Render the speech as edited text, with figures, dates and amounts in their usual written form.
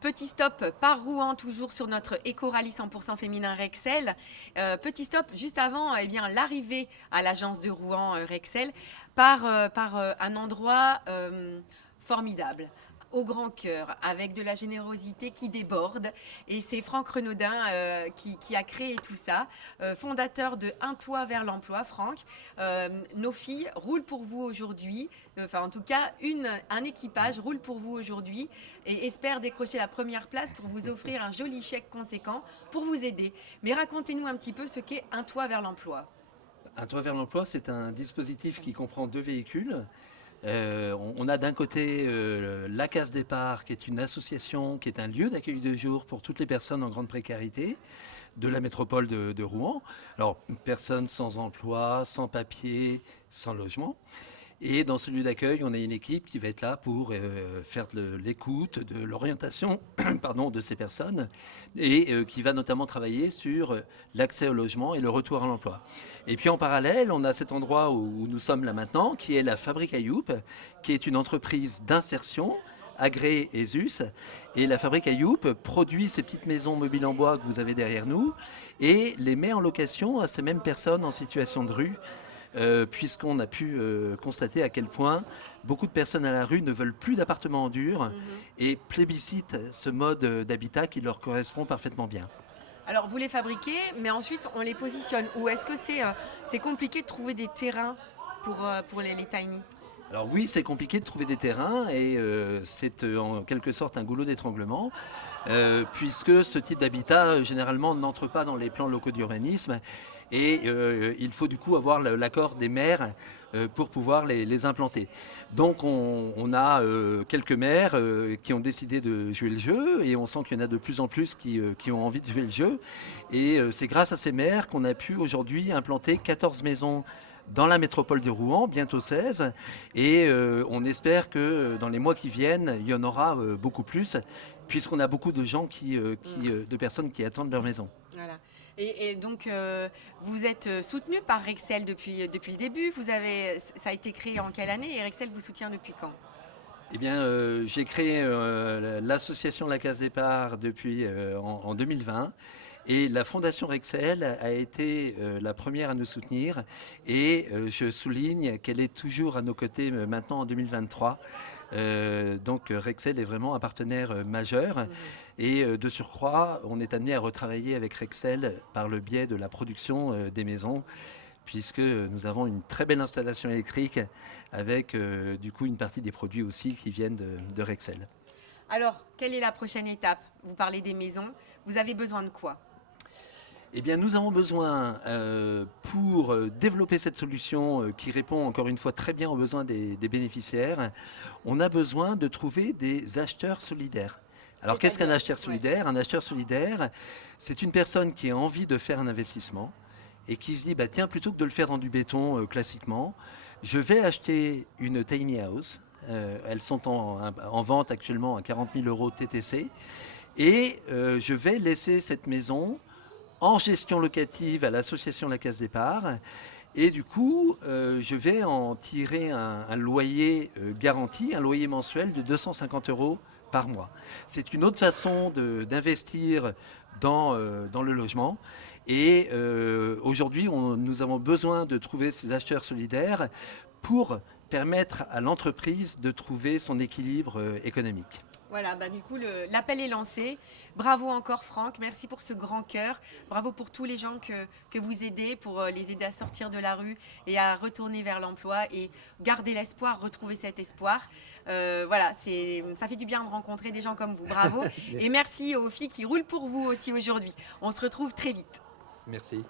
Petit stop par Rouen, toujours sur notre éco-rallye 100% féminin Rexel. Petit stop juste avant l'arrivée à l'agence de Rouen Rexel par un endroit formidable, au grand cœur, avec de la générosité qui déborde. Et c'est Franck Renaudin qui a créé tout ça, fondateur de Un Toit vers l'emploi. Franck, nos filles roulent pour vous aujourd'hui, enfin en tout cas un équipage roule pour vous aujourd'hui et espère décrocher la première place pour vous offrir un joli chèque conséquent pour vous aider. Mais racontez-nous un petit peu ce qu'est Un Toit vers l'emploi. Un toit vers l'emploi, c'est un dispositif qui comprend 2 véhicules. On a d'un côté la Case Départ, qui est une association, qui est un lieu d'accueil de jour pour toutes les personnes en grande précarité de la métropole de Rouen. Alors, personnes sans emploi, sans papier, sans logement. Et dans ce lieu d'accueil, on a une équipe qui va être là pour faire de l'écoute, de l'orientation pardon, de ces personnes et qui va notamment travailler sur l'accès au logement et le retour à l'emploi. Et puis en parallèle, on a cet endroit où nous sommes là maintenant, qui est la Fabrique Ayoub, qui est une entreprise d'insertion agréée ESUS. Et la Fabrique Ayoub produit ces petites maisons mobiles en bois que vous avez derrière nous et les met en location à ces mêmes personnes en situation de rue. Puisqu'on a pu constater à quel point beaucoup de personnes à la rue ne veulent plus d'appartements en dur et plébiscitent ce mode d'habitat qui leur correspond parfaitement bien. Alors vous les fabriquez, mais ensuite on les positionne. Ou est-ce que c'est compliqué de trouver des terrains pour les tiny? Alors oui, c'est compliqué de trouver des terrains et c'est en quelque sorte un goulot d'étranglement puisque ce type d'habitat généralement n'entre pas dans les plans locaux d'urbanisme et il faut du coup avoir l'accord des maires pour pouvoir les implanter. Donc on a quelques maires qui ont décidé de jouer le jeu et on sent qu'il y en a de plus en plus qui ont envie de jouer le jeu. Et c'est grâce à ces maires qu'on a pu aujourd'hui implanter 14 maisons dans la métropole de Rouen, bientôt 16. Et on espère que dans les mois qui viennent, il y en aura beaucoup plus, puisqu'on a beaucoup de gens de personnes qui attendent leur maison. Voilà. Et donc, vous êtes soutenu par Rexel depuis le début. Ça a été créé en quelle année et Rexel vous soutient depuis quand? Eh bien, j'ai créé l'association La Case Départ en 2020. Et la Fondation Rexel a été la première à nous soutenir et je souligne qu'elle est toujours à nos côtés maintenant en 2023. Donc Rexel est vraiment un partenaire majeur et de surcroît, on est amené à retravailler avec Rexel par le biais de la production des maisons puisque nous avons une très belle installation électrique avec du coup une partie des produits aussi qui viennent de Rexel. Alors, quelle est la prochaine étape? Vous parlez des maisons. Vous avez besoin de quoi? Eh bien, nous avons besoin, pour développer cette solution qui répond encore une fois très bien aux besoins des bénéficiaires, on a besoin de trouver des acheteurs solidaires. Alors, qu'est-ce qu'un acheteur solidaire? Un acheteur solidaire, c'est une personne qui a envie de faire un investissement et qui se dit, bah, tiens, plutôt que de le faire dans du béton classiquement, je vais acheter une tiny house. Elles sont en vente actuellement à 40 000 € TTC. Et je vais laisser cette maison en gestion locative à l'association La Case Départ. Et du coup, je vais en tirer un loyer garanti, un loyer mensuel de 250 € par mois. C'est une autre façon d'investir dans le logement. Et aujourd'hui, nous avons besoin de trouver ces acheteurs solidaires pour permettre à l'entreprise de trouver son équilibre économique. Voilà, du coup, l'appel est lancé. Bravo encore Franck, merci pour ce grand cœur. Bravo pour tous les gens que vous aidez, pour les aider à sortir de la rue et à retourner vers l'emploi et garder l'espoir, retrouver cet espoir. Voilà, ça fait du bien de rencontrer des gens comme vous. Bravo. Et merci aux filles qui roulent pour vous aussi aujourd'hui. On se retrouve très vite. Merci.